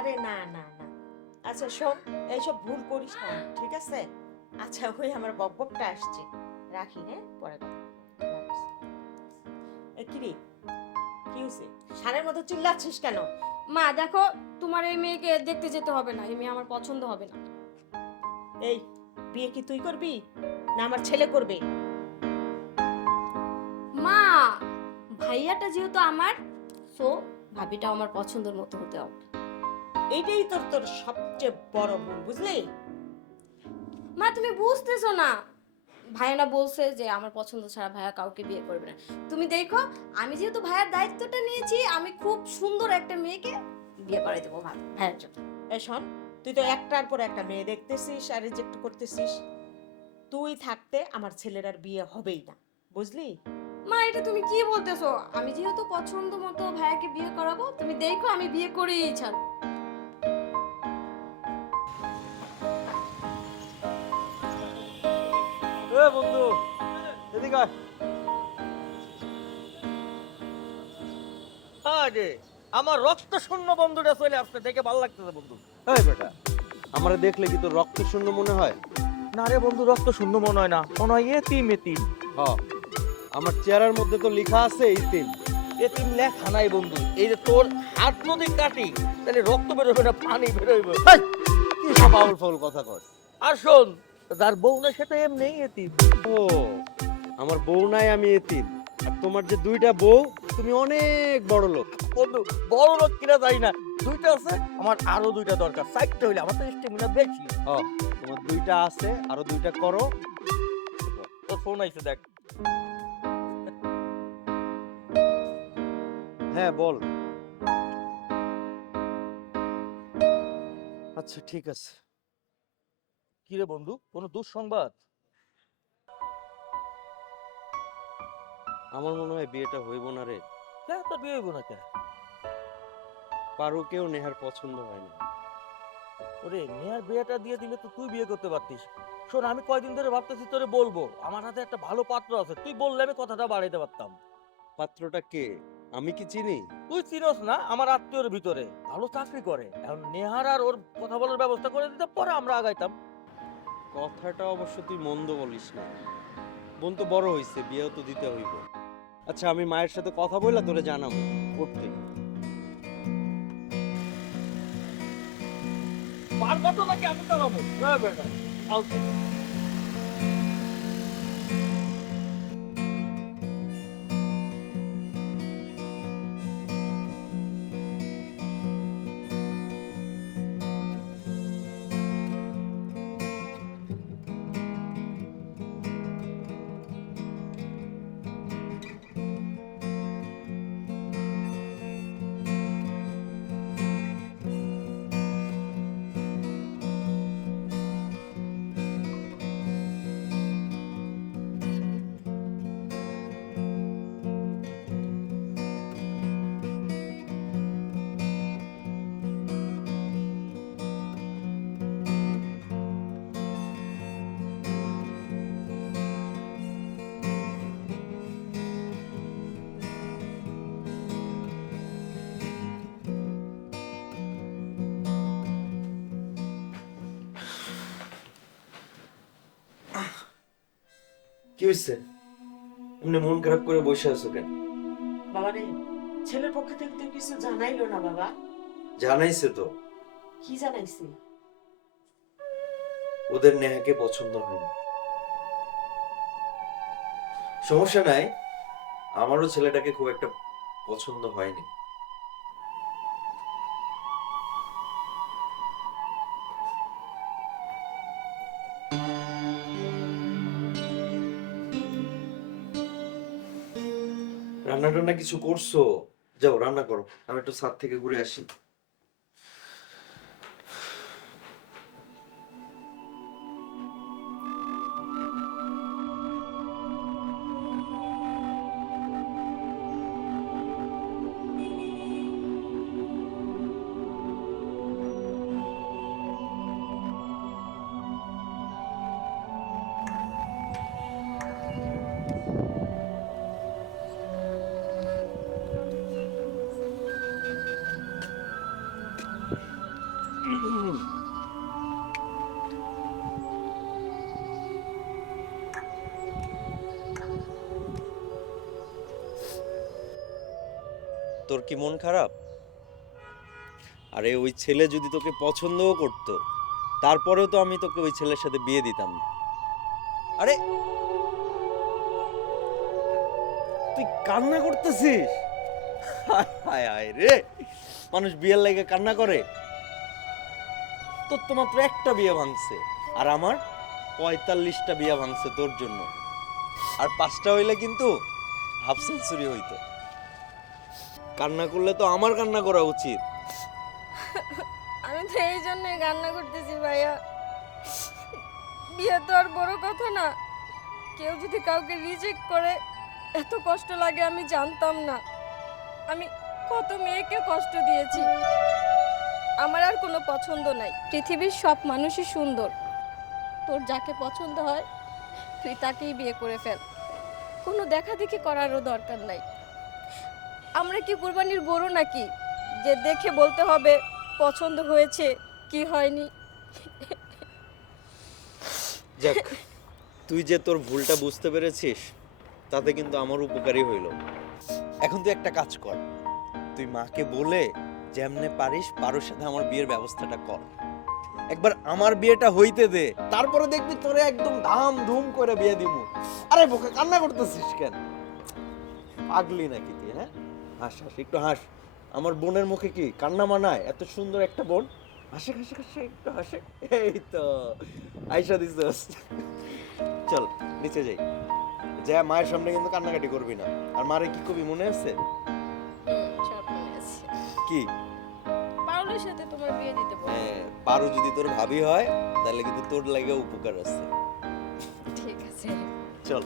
আরে না না না, আচ্ছা শোন, এইসব ভুল করিস না, ঠিক আছে? আচ্ছা ওই আমার বকবকটা আসছে, রাখি, হ্যাঁ, পরে কথা রাখিস। এ কি রে, কি হয়েছে? সারের মতো চিল্লাচ্ছিস কেন? মা দেখো, তোমার এই মেয়েকে দেখতে যেতে হবে না, এই মেয়ে আমার পছন্দ হবে না। এই, বিয়ে কি তুই করবি না আমার ছেলে করবে? মা, ভাইয়াটা যেহেতু আমার, সো ভাবিটাও আমার পছন্দের মতো হতে হবে। এইটাই তোর তোর সবচেয়ে বড় ভুল, বুঝলি? মা তুমি বুঝতেছো না, ভাইয়া বলছে যে আমার পছন্দ ছাড়া ভাইয়া কাউকে বিয়ে করবে না। তুমি দেখো, আমি যেহেতু ভাইয়ার দায়িত্বটা নিয়েছি, আমি খুব সুন্দর একটা মেয়েকে বিয়ে করাই দেবো ভাইয়ার জন্য। এই শোন, তুই তো একটার পর একটা মেয়ে দেখতেছিস আর রিজেক্ট করতেছিস। তুই থাকতে আমার ছেলের আর বিয়ে হবেই না, বুঝলি? মা এটা তুমি কি বলতেছো? আমি যেহেতু পছন্দ মতো ভাইয়াকে বিয়ে করাবো, তুমি দেখো আমি বিয়ে করেই ছাড়বো। এ বন্ধু, এদিকে আয়। আরে আমার রক্ত শূন্য বন্ধুটা চলে আসছে, দেখে ভালো লাগতেছে বন্ধু। এই বেটা, আমারে দেখলে কি তোর রক্ত শূন্য মনে হয়? না রে বন্ধু, রক্ত শূন্য মনে হয় না, মনে হয় এতিম এতিম। হ, আমার চেহারার মধ্যে তো লেখা আছে ইতিম। এতিম লেখা নাই বন্ধু, এই যে তোর হাত যদি কাটি তাহলে রক্ত বেরোবে না, পানি বেরোবে। হেই, কি সব আউল ফাউল কথা কস? আর শোন, যার বউ না সেটা এমনি এতিম। ও, আমার বউ নাই, আমি এতিম। আর তোমার যে দুইটা বউ, তুমি অনেক বড় লোক। বন্ধু বড় লোক কিনা যাই না, দুইটা আছে, আমার আরো দুইটা দরকার, চারটে হইলে আমার তো স্টেমিনা বেশি। হ, তোমার দুইটা আছে, আরো দুইটা করো। তোর ফোন আইছে দেখ। হ্যাঁ বল। আচ্ছা ঠিক আছে। কি রে বন্ধু, কোনো দুঃসংবাদ? আমার মনে হয় বিয়েটা হইব না রে। হ্যাঁ, তোর বিয়ে হইব না কে? পারুকেও নেহার পছন্দ হয় না। ওরে মেয়ের বিয়েটা দিয়ে দিলে তো তুই বিয়ে করতে পারতিস। শোন, আমি কয়দিন ধরে ভাবতেছি তোরে বলবো, আমার হাতে একটা ভালো পাত্র আছে, তুই বললে আমি কথাটা বাড়াইতে পারতাম। পাত্রটা কে? আমি কি চিনি? তুই চিনোস না, আমার আত্মীয়র ভিতরে ভালো চাকরি করে, এখন নেহার আর ওর কথা বলার ব্যবস্থা করে দিতে, পরে আমরা আগাইতাম। কথাটা অবশ্য তুই মন্দ বলিস না। বোন তো বড় হইছে, বিয়েও তো দিতে হইব। আচ্ছা আমি মায়ের সাথে কথা বললা তোরে জানাবো করতে। পারবো তো নাকি আমি চালাবো? না বেটা, আউট। কি হইছে? এমনি মন খারাপ করে বসে আছো কেন? বাবা রে, ছেলের পক্ষ থেকে তো কিছু জানাইলো না বাবা। জানাইছে তো, কি জানাইছি? ওদের নেহাকে পছন্দ হয়নি। সমস্যা নাই, আমারও ছেলেটাকে খুব একটা পছন্দ হয়নি। রান্না টান্না কিছু করছো? যাও রান্না করো, আমি একটু ছাদ থেকে ঘুরে আসি। তোর কি মন খারাপ? আরে ওই ছেলে যদি তোকে পছন্দও করতো, তারপরেও তো আমি তোকে ওই ছেলের সাথে বিয়ে দিতাম না। আরে তুই কান্না করতেছিস? হায় হায় হায় রে, মানুষ বিয়ের লাগে কান্না করে? তোর তো মাত্র একটা বিয়ে ভাঙছে, আর আমার 45টা বিয়ে ভাঙছে তোর জন্য। আর 5টা হইলে কিন্তু হাফ সেঞ্চুরি হইতো। কান্না করলে তো আমার কান্না করা উচিত। আমি তো এই জন্যই কান্না করতেছি ভাইয়া। বিয়ে তো আর বড় কথা না। কেউ যদি কাউকে রিজেক্ট করে এত কষ্ট লাগে আমি জানতাম না। আমি কত মেয়েকে কষ্ট দিয়েছি। আমার আর কোনো পছন্দ নাই। পৃথিবীর সব মানুষই সুন্দর। তোর যাকে পছন্দ হয় তুই তাকেই বিয়ে করে ফেল। কোনো দেখাদেখি করারও দরকার নাই। আমরা কি কুরবানির গরু নাকি যে দেখে বলতে হবে পছন্দ হয়েছে কি হয়নি? যাক, তুই যে তোর ভুলটা বুঝতে পেরেছিস তাতে কিন্তু আমার উপকারই হইল। এখন তুই একটা কাজ কর, তুই মাকে বলে যেমনে পারিস পারোর সাথে আমার বিয়ের ব্যবস্থাটা কর। একবার আমার বিয়েটা হইতে দে, তারপরে দেখবি তোরে একদম ধাম ধুম করে বিয়ে দিমু। আরে বোকা, কান্না করতেছিস কেন? পাগলি নাকি তুই? হ্যাঁ, হাস হাস, একটু হাস। আমার বোনের মুখে কি কান্না মানায়? এত সুন্দর একটা বোন, হাসে হাসে হাসে, একটু হাসে। এই তো আইসা দিছস। চল নিচে যাই, যা মায়ের সামনে কিন্তু কান্নাকাটি করবি না। আর মারে কি কবি মনে আছে? সব মনে আছে। কি? পারুলের সাথে তোমার বিয়ে দিতে বল। হ্যাঁ, পারু যদি তোর ভাবি হয় তাহলে কিন্তু তোর লাগে উপকার আছে। ঠিক আছে। চল।